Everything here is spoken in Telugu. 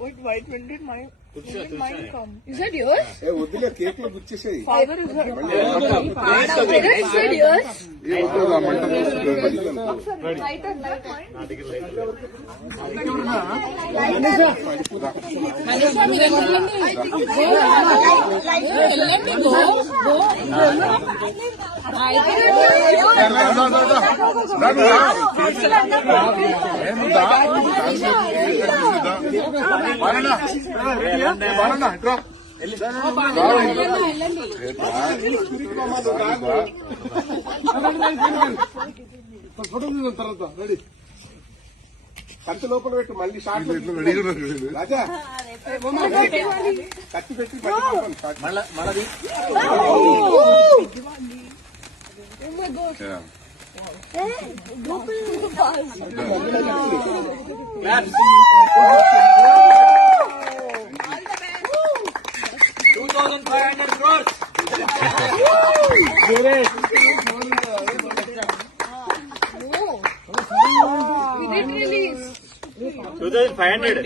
Wait, white, when did mine come? Is that yours? వద్దులే కేక్ లో గుచ్చేసాయి. Fiber is that yours? Photo తీసిన తర్వాత రెడీ కంటి లోపల పెట్టు మళ్ళీ షార్ట్ రాజా కత్తి పెట్టి మళ్ళీ We did release. 2500.